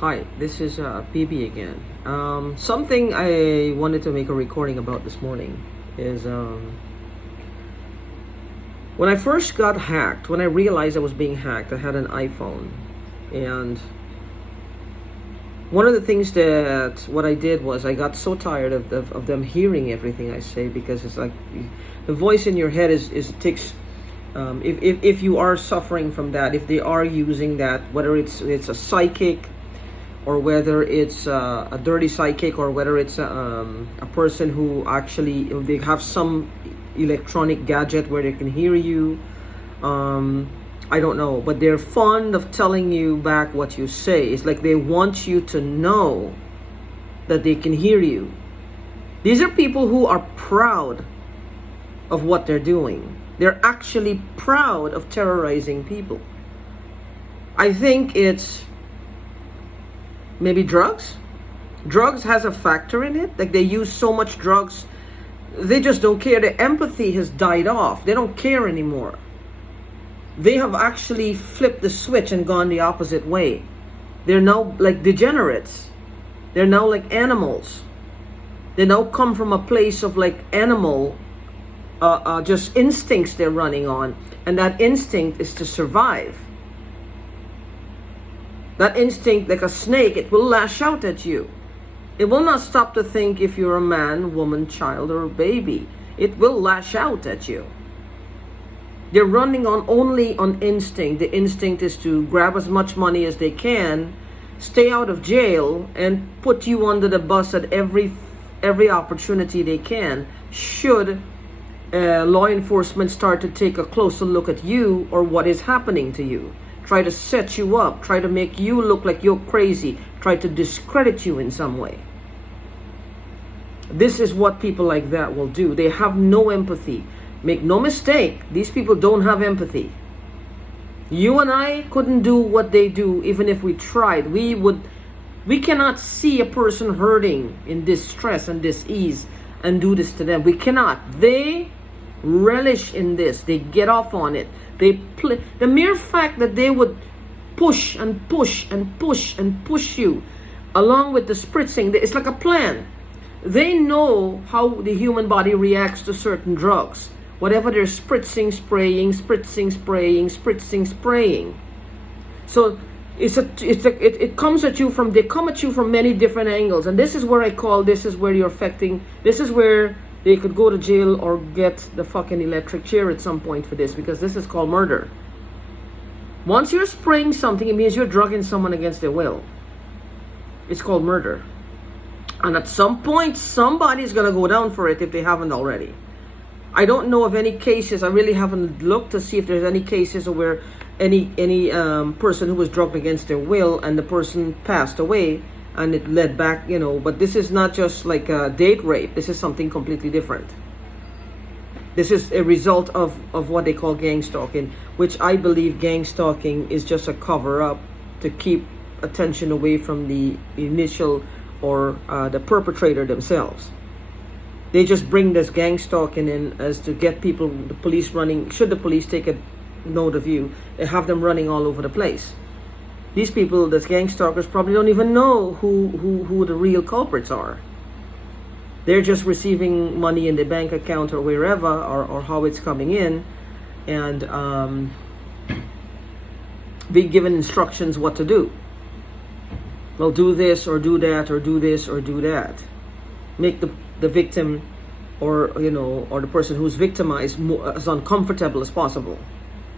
Hi, this is PB again. Something I wanted to make a recording about this morning is when I first got hacked, when I realized I was being hacked, I had an iPhone. And one of the things that what I did was I got so tired of them hearing everything I say, because it's like the voice in your head is takes if you are suffering from that, if they are using that, whether it's a psychic, or whether it's a dirty psychic, or whether it's a person who actually they have some electronic gadget where they can hear you. I don't know, but they're fond of telling you back what you say. It's like they want you to know that they can hear you. These are people who are proud of what they're doing. They're actually proud of terrorizing people. I think it's maybe drugs. Drugs has a factor in it. Like they use so much drugs, they just don't care. The empathy has died off. They don't care anymore. They have actually flipped the switch and gone the opposite way. They're now like degenerates. They're now like animals. They now come from a place of like animal, just instincts they're running on. And that instinct is to survive. That instinct, like a snake, it will lash out at you. It will not stop to think if you're a man, woman, child, or a baby. It will lash out at you. They're running on only on instinct. The instinct is to grab as much money as they can, stay out of jail, and put you under the bus at every opportunity they can. Should law enforcement start to take a closer look at you or what is happening to you, try to set you up, try to make you look like you're crazy, try to discredit you in some way. This is what people like that will do. They have no empathy. Make no mistake, these people don't have empathy. You and I couldn't do what they do even if we tried. We cannot see a person hurting in distress and dis-ease and do this to them. We cannot. They relish in this. They get off on it. They play. The mere fact that they would push and push and push and push you along with the spritzing, it's like a plan. They know how the human body reacts to certain drugs. Whatever they're spritzing, spraying, spritzing, spraying, spritzing, spraying. So it comes at you from, they come at you from many different angles. And this is where I call, this is where you're affecting, this is where they could go to jail or get the fucking electric chair at some point for this, because this is called murder. Once you're spraying something, it means you're drugging someone against their will. It's called murder. And at some point, somebody's going to go down for it if they haven't already. I don't know of any cases. I really haven't looked to see if there's any cases where any person who was drugged against their will and the person passed away and it led back, but this is not just like a date rape. This is something completely different. This is a result of what they call gang stalking, which I believe gang stalking is just a cover up to keep attention away from the initial or the perpetrator themselves. They just bring this gang stalking in as to get people, the police running. Should the police take a note of you, they have them running all over the place. These people, these gang stalkers, probably don't even know who the real culprits are. They're just receiving money in the bank account or wherever, or how it's coming in, and being given instructions what to do. Well, do this or do that, or do this or do that. Make the victim or the person who's victimized as uncomfortable as possible,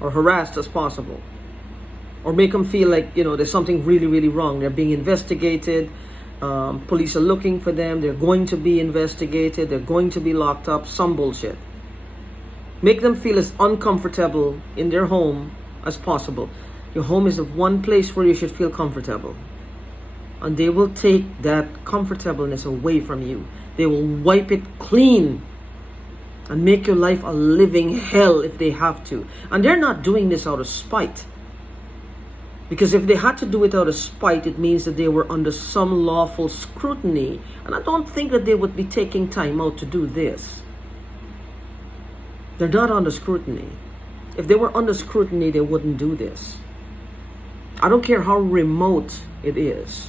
or harassed as possible, or make them feel like there's something really, really wrong. They're being investigated. Police are looking for them. They're going to be investigated. They're going to be locked up. Some bullshit. Make them feel as uncomfortable in their home as possible. Your home is the one place where you should feel comfortable. And they will take that comfortableness away from you. They will wipe it clean and make your life a living hell if they have to. And they're not doing this out of spite. Because if they had to do it out of spite, it means that they were under some lawful scrutiny. And I don't think that they would be taking time out to do this. They're not under scrutiny. If they were under scrutiny, they wouldn't do this. I don't care how remote it is.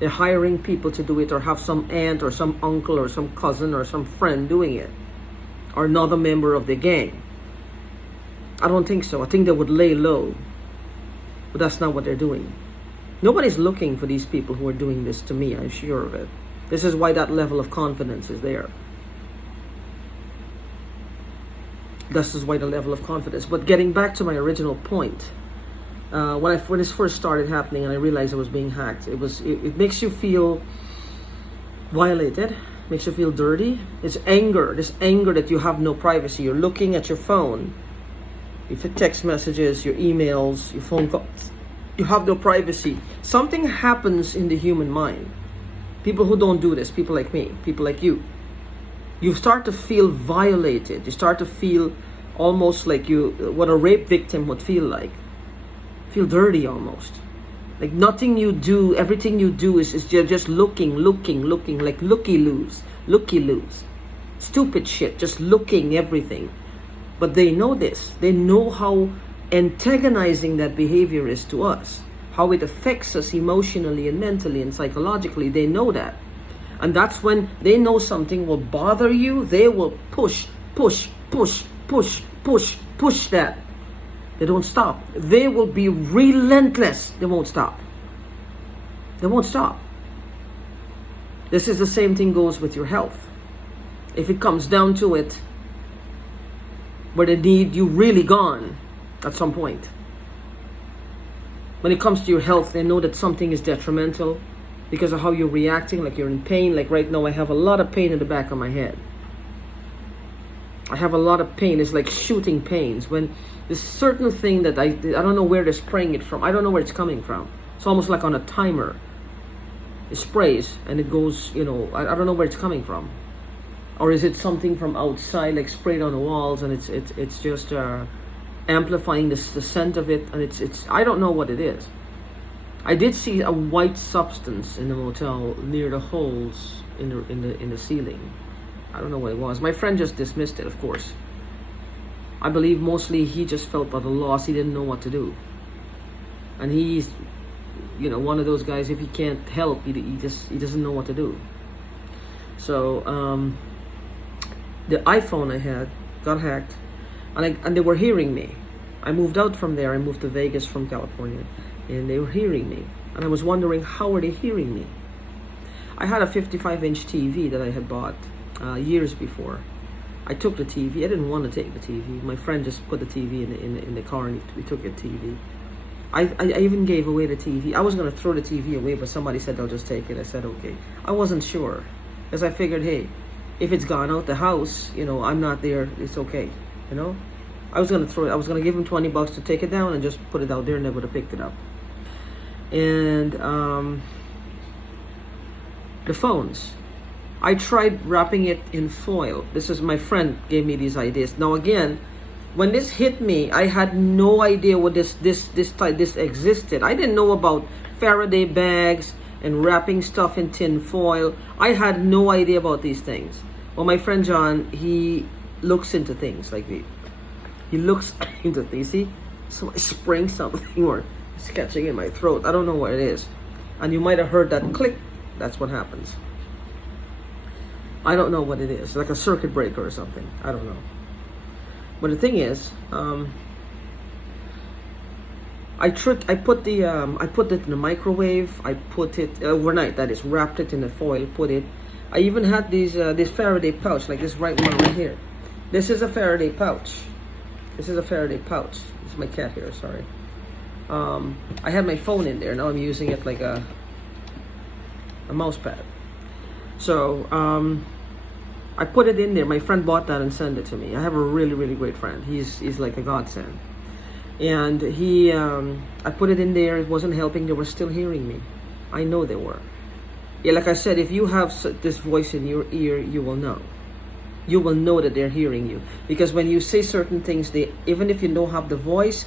They're hiring people to do it, or have some aunt or some uncle or some cousin or some friend doing it, or another member of the gang. I don't think so. I think they would lay low. But that's not what they're doing. Nobody's looking for these people who are doing this to me, I'm sure of it. This is why that level of confidence is there. This is why the level of confidence. But getting back to my original point, when this first started happening and I realized I was being hacked, it makes you feel violated, makes you feel dirty. It's anger, this anger that you have no privacy. You're looking at your phone, your text messages, your emails, your phone calls. You have no privacy. Something happens in the human mind. People who don't do this, people like me, people like you start to feel violated. You start to feel almost like what a rape victim would feel like. Feel dirty almost. Like nothing you do, everything you do is just looking, like looky-loos. Stupid shit, just looking everything. But they know this. They know how antagonizing that behavior is to us. How it affects us emotionally and mentally and psychologically. They know that. And that's when they know something will bother you, they will push that. They don't stop. They will be relentless. They won't stop. They won't stop. This is the same thing goes with your health. If it comes down to it, where they need you really gone at some point. When it comes to your health, they know that something is detrimental because of how you're reacting, like you're in pain. Like right now, I have a lot of pain in the back of my head. I have a lot of pain. It's like shooting pains. When there's certain thing that I don't know where they're spraying it from. I don't know where it's coming from. It's almost like on a timer. It sprays and it goes, I don't know where it's coming from. Or is it something from outside, like sprayed on the walls, and it's just amplifying the scent of it, and it's I don't know what it is. I did see a white substance in the motel near the holes in the ceiling. I don't know what it was. My friend just dismissed it, of course. I believe mostly he just felt at a loss. He didn't know what to do. And he's, one of those guys, if he can't help, he doesn't know what to do. So, the iPhone I had got hacked, and they were hearing me. I moved out from there. I moved to Vegas from California, and they were hearing me. And I was wondering, how are they hearing me? I had a 55-inch TV that I had bought years before. I took the TV. I didn't want to take the TV. My friend just put the TV in the car, and we took a TV. I even gave away the TV. I was going to throw the TV away, but somebody said they'll just take it. I said, okay. I wasn't sure, because I figured, hey, if it's gone out the house, I'm not there, it's okay, I was going to throw it. I was going to give him $20 to take it down and just put it out there, and they would have picked it up. And the phones, I tried wrapping it in foil. This is my friend gave me these ideas. Now again, when this hit me, I had no idea what this existed. I didn't know about Faraday bags and wrapping stuff in tin foil. I had no idea about these things. Well, my friend John, he looks into things like me. He looks into things. See, so I spring something or it's catching in my throat. I don't know what it is. And you might have heard that click. That's what happens. I don't know what it is. Like a circuit breaker or something. I don't know. But the thing is, I put it in the microwave. I put it overnight. That is, wrapped it in the foil. Put it. I even had this Faraday pouch, like this one right here. This is a Faraday pouch. This is a Faraday pouch. This is my cat here. Sorry. I had my phone in there. Now I'm using it like a mouse pad. So I put it in there. My friend bought that and sent it to me. I have a really, really great friend. He's like a godsend. And I put it in there. It wasn't helping. They were still hearing me. I know they were. Yeah, like I said, if you have this voice in your ear, you will know. You will know that they're hearing you. Because when you say certain things, even if you don't have the voice,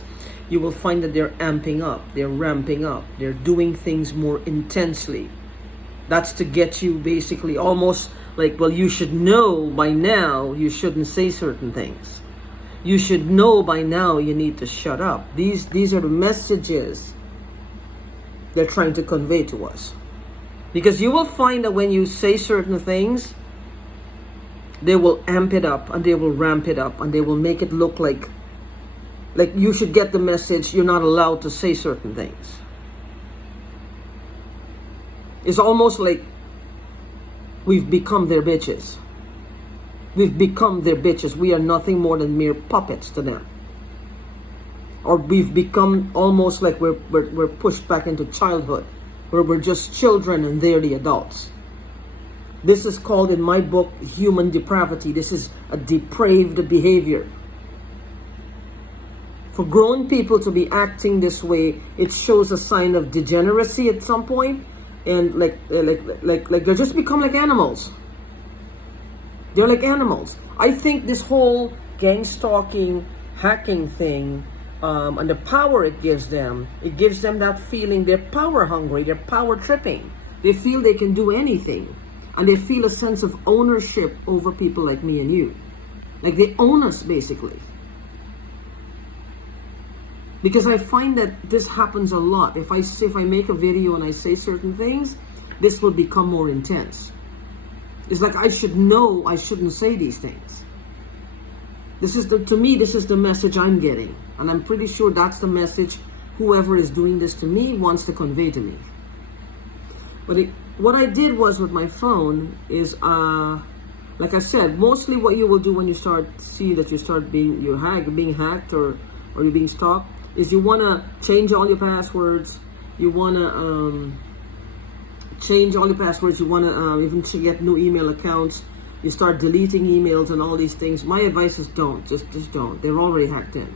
you will find that they're amping up. They're ramping up. They're doing things more intensely. That's to get you basically almost like, well, you should know by now you shouldn't say certain things. You should know by now you need to shut up. These are the messages they're trying to convey to us. Because you will find that when you say certain things, they will amp it up and they will ramp it up and they will make it look like you should get the message you're not allowed to say certain things. It's almost like we've become their bitches. We've become their bitches. We are nothing more than mere puppets to them. Or we've become almost like we're pushed back into childhood, where we're just children and they're the adults. This is called in my book human depravity. This is a depraved behavior. For grown people to be acting this way, it shows a sign of degeneracy at some point, and like they just become like animals. They're like animals. I think this whole gang stalking, hacking thing, and the power it gives them that feeling they're power hungry, they're power tripping. They feel they can do anything. And they feel a sense of ownership over people like me and you. Like they own us, basically. Because I find that this happens a lot. If I make a video and I say certain things, this will become more intense. It's like I should know I shouldn't say these things. To me, this is the message I'm getting. And I'm pretty sure that's the message whoever is doing this to me wants to convey to me. But what I did was with my phone is, like I said, mostly what you will do when you start see that you're being hacked or you're being stalked, is you want to change all your passwords. You want to change all your passwords. You want to even to get new email accounts. You start deleting emails and all these things. My advice is don't. Just don't. They're already hacked in.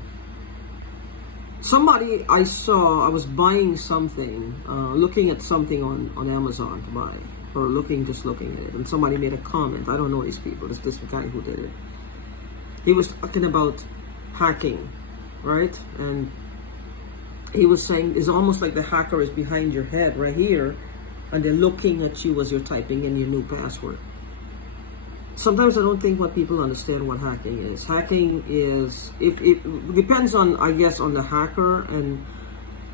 Somebody I was buying something, looking at something on Amazon to buy, or just looking at it, and somebody made a comment. I don't know these people. It's this guy who did it. He was talking about hacking, right? And he was saying it's almost like the hacker is behind your head right here, and they're looking at you as you're typing in your new password. Sometimes I don't think what people understand what hacking is. Hacking is, if it depends on, I guess, on the hacker, and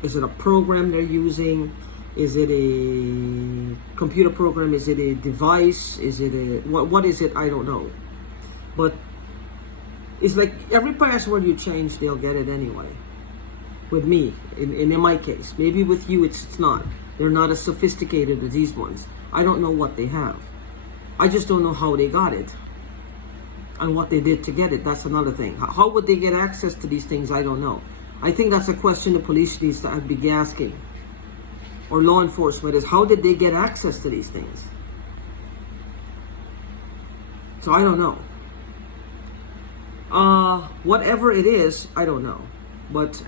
is it a program they're using? Is it a computer program? Is it a device? Is it what is it? I don't know. But it's like every password you change, they'll get it anyway. With me, in my case. Maybe with you it's not. They're not as sophisticated as these ones. I don't know what they have. I just don't know how they got it and what they did to get it. That's another thing. How would they get access to these things? I don't know. I think that's a question the police needs to be asking, or law enforcement, is how did they get access to these things? So I don't know. Whatever it is, I don't know. But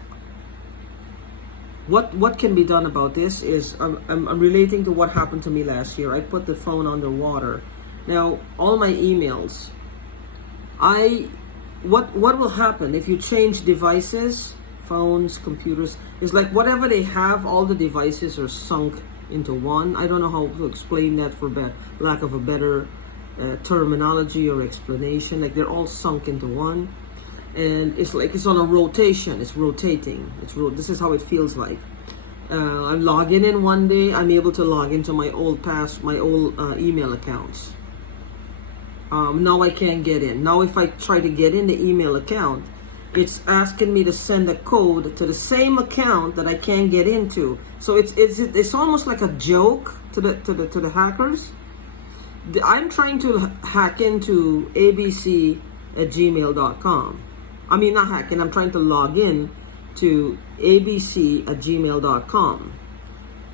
what can be done about this is I'm relating to what happened to me last year. I put the phone underwater. Now, all my emails, what will happen if you change devices, phones, computers, is like whatever they have, all the devices are sunk into one. I don't know how to explain that for lack of a better terminology or explanation. Like they're all sunk into one. And it's like it's on a rotation. It's rotating. This is how it feels like. I'm logging in one day. I'm able to log into my old email accounts. Now I can't get in. Now if I try to get in the email account, it's asking me to send a code to the same account that I can't get into. So it's almost like a joke to the hackers. I'm trying to hack into abc@gmail.com. I mean, not hacking, I'm trying to log in to abc@gmail.com.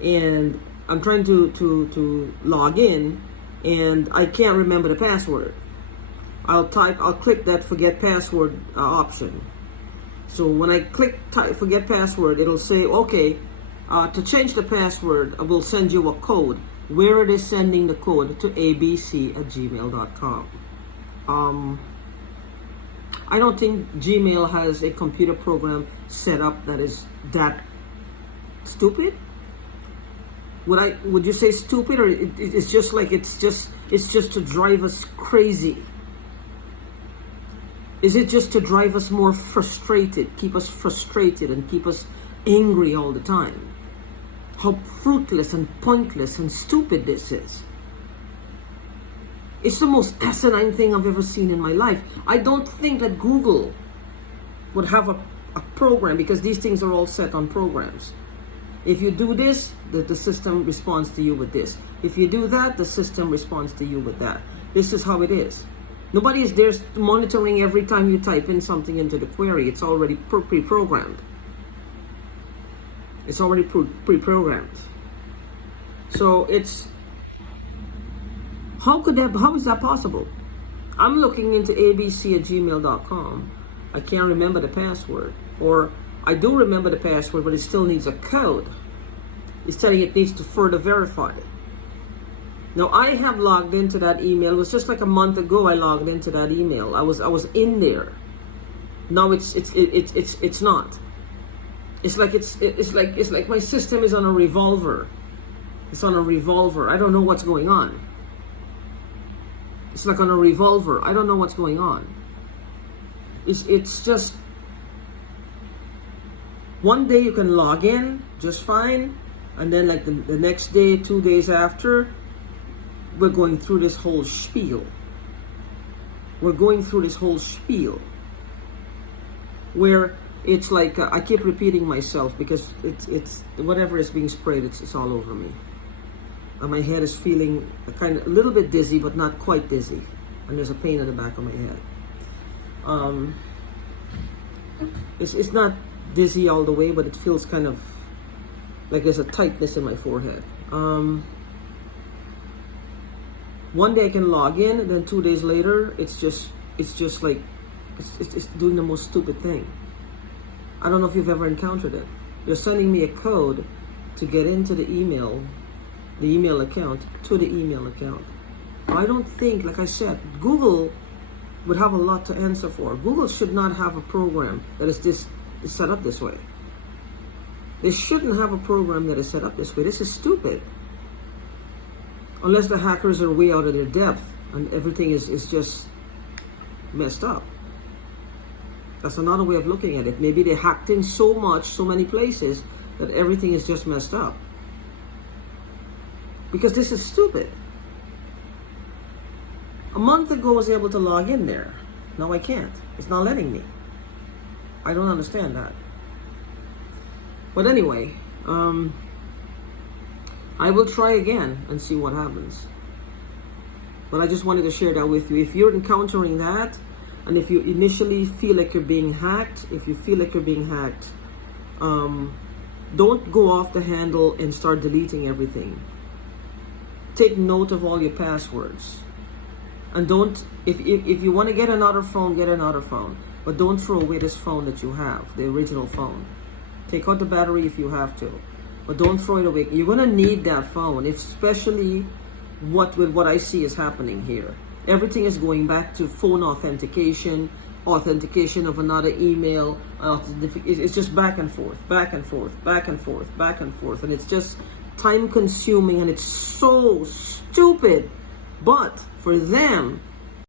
And I'm trying to log in, and I can't remember the password. I'll click that forget password option. So when I click forget password, it'll say, okay, to change the password, I will send you a code. Where it is sending the code to abc@gmail.com. I don't think Gmail has a computer program set up that is that stupid. Would you say stupid, or it's just like it's just to drive us crazy? Is it just to drive us more frustrated, keep us frustrated and keep us angry all the time? how fruitless and pointless and stupid this is. It's the most asinine thing I've ever seen in my life. I don't think that Google would have a program, because these things are all set on programs. If you do this, the system responds to you with this. If you do that, the system responds to you with that. This is how it is. Nobody is there monitoring every time you type in something into the query. It's already pre-programmed. It's already pre-programmed. So it's, how is that possible? I'm looking into abc@gmail.com. I can't remember the password. Or I do remember the password, but it still needs a code. It's telling it needs to further verify it. Now I have logged into that email. It was just like a month ago I logged into that email. I was in there. Now it's not. It's like my system is on a revolver. It's on a revolver. I don't know what's going on. It's like on a revolver. I don't know what's going on. It's just, one day you can log in just fine, and then like the next day, 2 days after, we're going through this whole spiel. We're going through this whole spiel where it's like, I keep repeating myself because it's whatever is being sprayed, it's all over me. And my head is feeling a little bit dizzy, but not quite dizzy. And there's a pain in the back of my head. It's not dizzy all the way, but it feels kind of like there's a tightness in my forehead. One day I can log in, and then 2 days later, it's just like, it's doing the most stupid thing. I don't know if you've ever encountered it. You're sending me a code to get into the email account, to the email account. I don't think, like I said, Google would have a lot to answer for. Google should not have a program that is set up this way. They shouldn't have a program that is set up this way. This is stupid. Unless the hackers are way out of their depth and everything is just messed up. That's another way of looking at it. Maybe they hacked in so many places, that everything is just messed up. Because this is stupid. A month ago I was able to log in there. Now I can't. It's not letting me. I don't understand that. But anyway, I will try again and see what happens. But I just wanted to share that with you. If you're encountering that, and if you initially feel like you're being hacked, don't go off the handle and start deleting everything. Take note of all your passwords. And don't, if you want to get another phone, get another phone. But don't throw away this phone that you have, the original phone. Take out the battery if you have to. But don't throw it away. You're going to need that phone, especially with what I see is happening here. Everything is going back to phone authentication of another email. It's just back and forth. And it's just time consuming, and it's so stupid. But for them,